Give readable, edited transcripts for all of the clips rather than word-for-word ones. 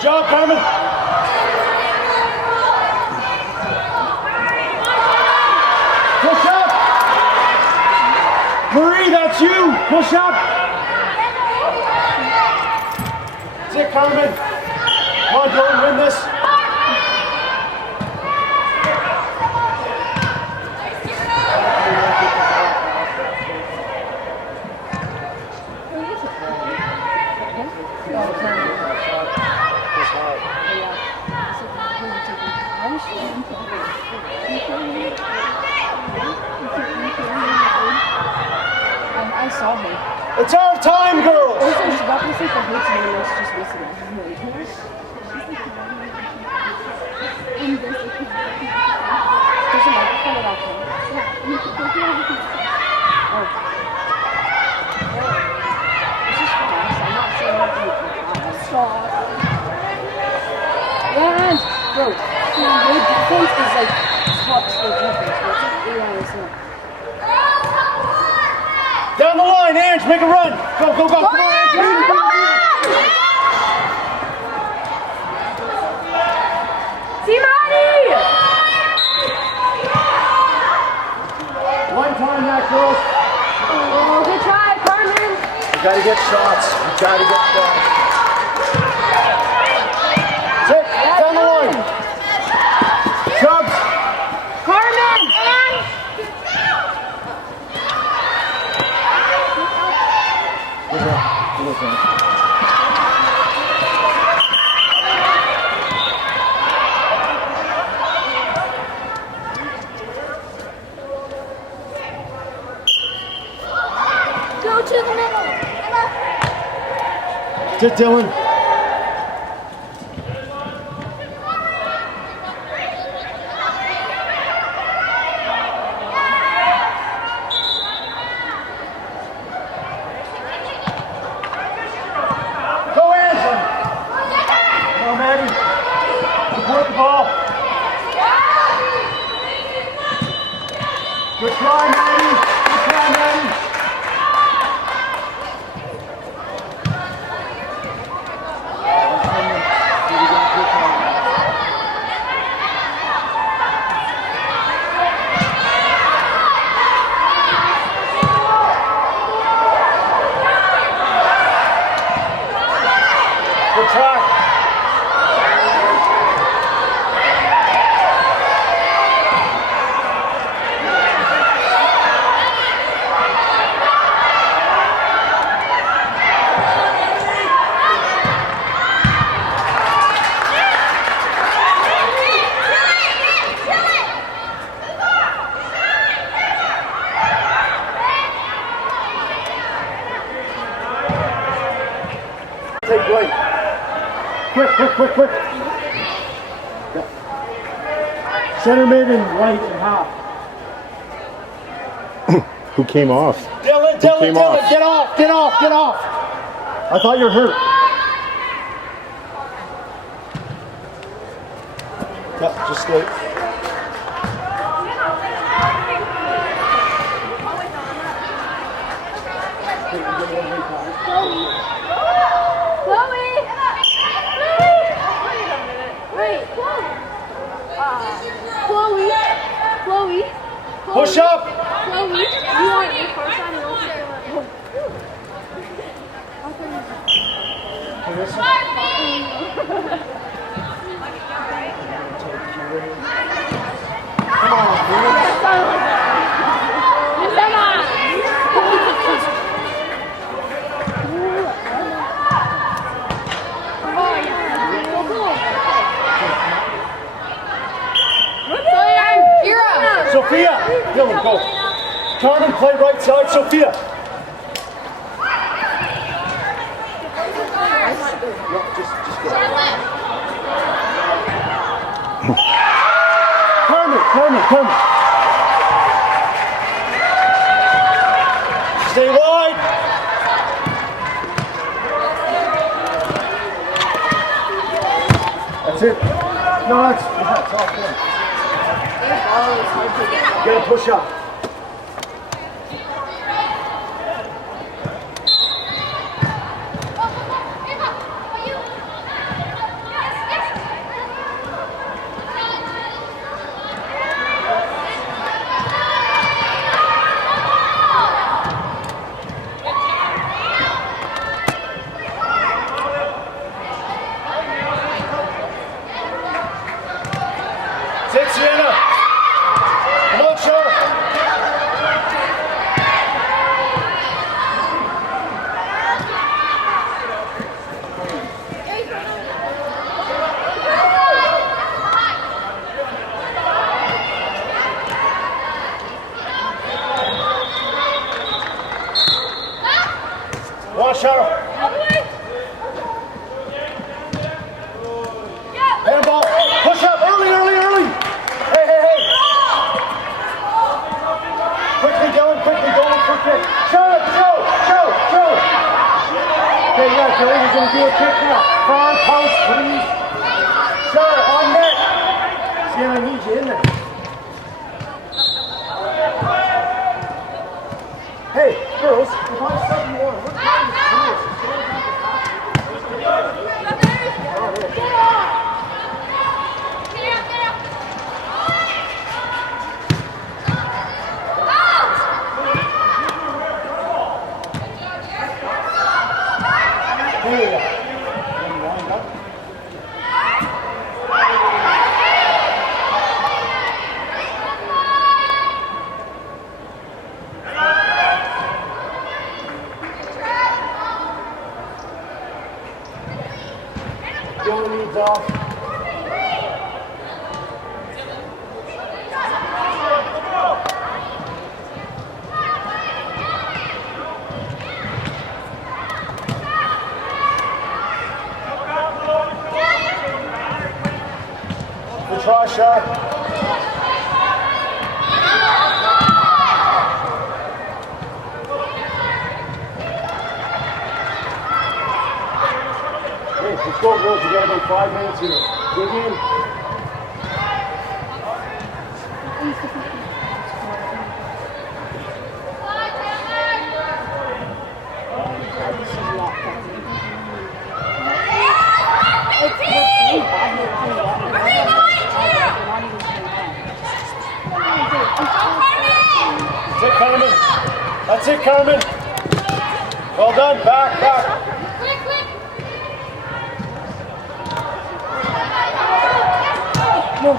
Good job, Carmen. Push up. Marie, that's you. Push up. That's it, Carmen. Come on, Dylan, win this. I saw him. It's our time, girls! Bro, your defense is like top tier defense. It's like Down the line, Ange, make a run! Go, go, go! Come on, Ange! Team ready! One time that, girls. Oh, good try, Carmen! You gotta get shots. You gotta get shots. Sit, down the line. Chubbs. Carmen! Go to the middle. Sit, Dylan. Go, Ange. Go, Maddie. Support the ball. Good try, Maddie. Good try, Maddie. Good try. Take right. Quick, quick, quick, quick. Yeah. Center mid and right and half. Who came off? Dylan, came off? get off, get off, get off. I thought you were hurt. Yeah, just wait. Chloe. Push up. Chloe, you want your first time and also Come on, dude. Sophia! Dylan, go. Carmen, play right side. Sophia. No, just go. Carmen. Stay wide. That's it. No, that's all good. You gotta push up. Sit, Sienna. Come on, Char. Watch out. Handball. Push up. Early. Hey. Quickly, Dylan. Quickly. Show. Okay, yeah, Joey, you're going to do a kick now. Front post, please. Sure, on net. Sienna, I need you in there. Hey, girls, if I'm 7-1, what time is this? Dylan needs off. Good try, Shaq. Let's go, girls. You got about 5 minutes here. Dig in. That's it, Carmen. Well done. Back. No.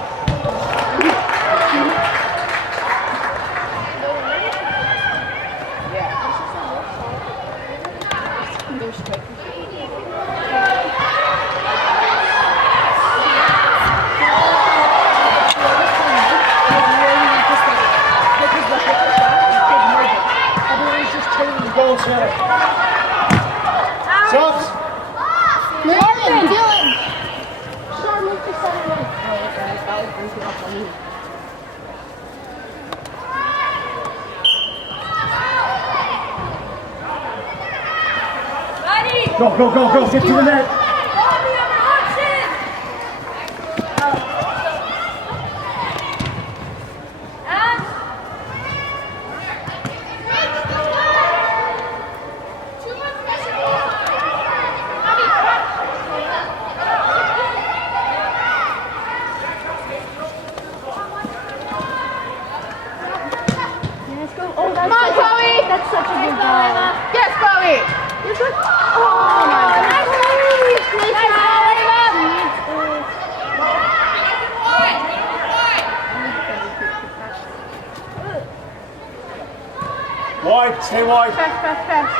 Subs. Marvin, Dylan. Go. Get to the net. Come on, Chloe! That's such a good ball. Yes, Chloe! You're good. Oh my God. Nice try. Wide, stay wide. Fast.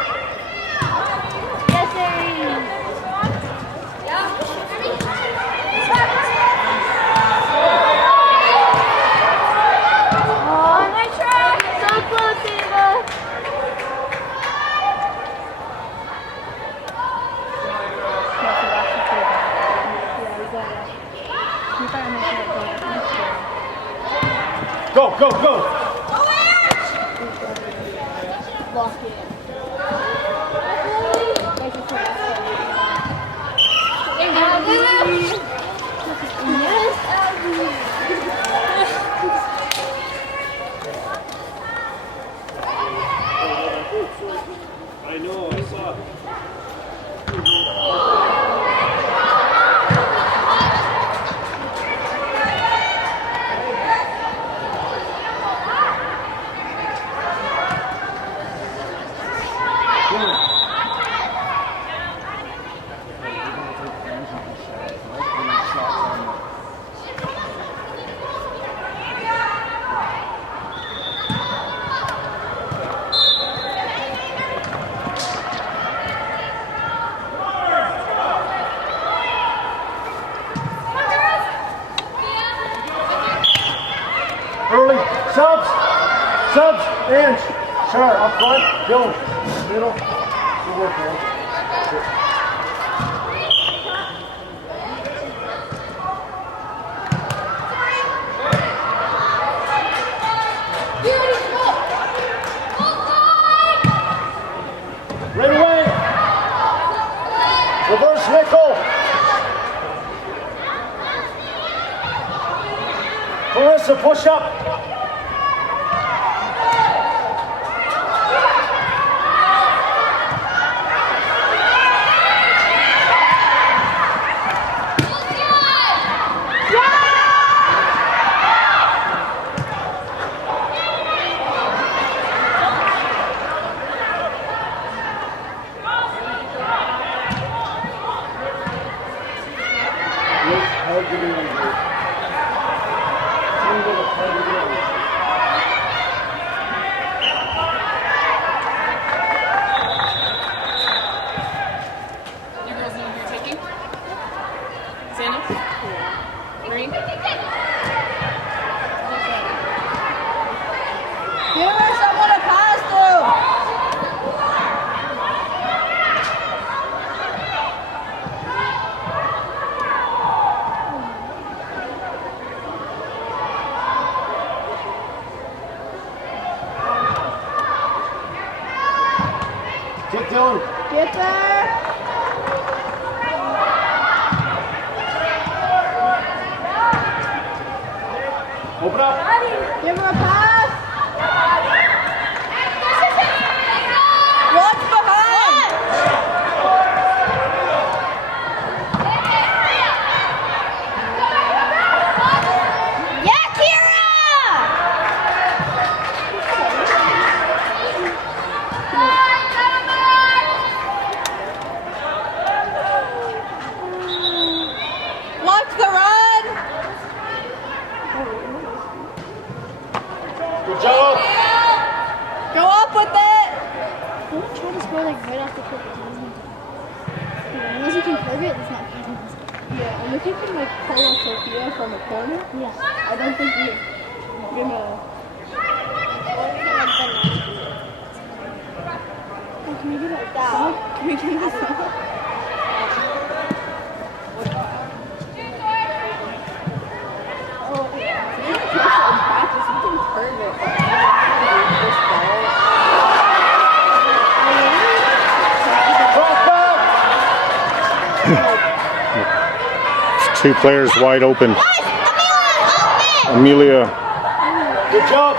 Yes, sir. Go. Lock it. Yes, Abby. I know, I saw it. Subs. Subs. Ange. Sharp. Up front. Dylan. Middle. Good work, man. Right away. Reverse nickel. Marissa, push up. Get Dylan. Get there. Open up. Give her a pass. What's behind? Yeah, Kira! Watch the run! Good job. Go up with it! Don't try to score like right off the kick. Unless you can curve it, it's not funny. Yeah, and if you can like call on Sophia from a corner, Yeah. I don't think you're gonna. Oh, can we do like that? Can we do this? Oh, practice, you can curve it. Two players wide open. Amelia. Good job.